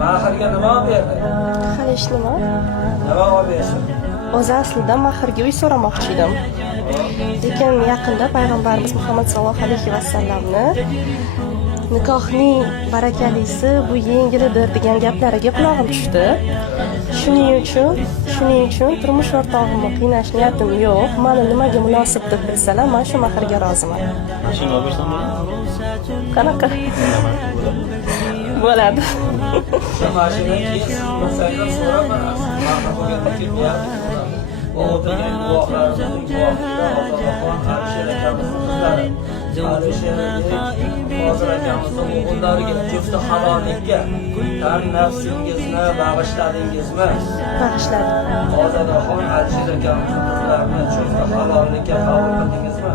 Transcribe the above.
Mahrga nima olib berdi? Halish nima? Nima olib bersin? O'zi aslida mahrga uy so'ramoqchi edim. Lekin yaqinda payg'ambarimiz Muhammad sallallohu alayhi vasallamni nikohning barakalisi bu yengilidir degan gaplariga quloqim tushdi. Shuning uchun turmush o'rtog'imni qiynash niyatim yo'q. Meni nimaga munosib deb bilsalar, men shu mahrga roziman. Mashina olib bersam bo'ladi? Qanaqa? Bo'ladi. Shu mashina keyin masalan so'rab mahra bo'lganda ketmayapti. Bu o'tirgan guvohlarimiz guvohliklar Ozodaxon Alisher akamizning qizlari. Hozir akamizning o'g'illariga jufti halollikka tan nafsingizni bag'ishladingizmi? Bag'ishladim. Ozodaxon Alisher akamizning qizlarini jufti halollikka qabul qildingizmi?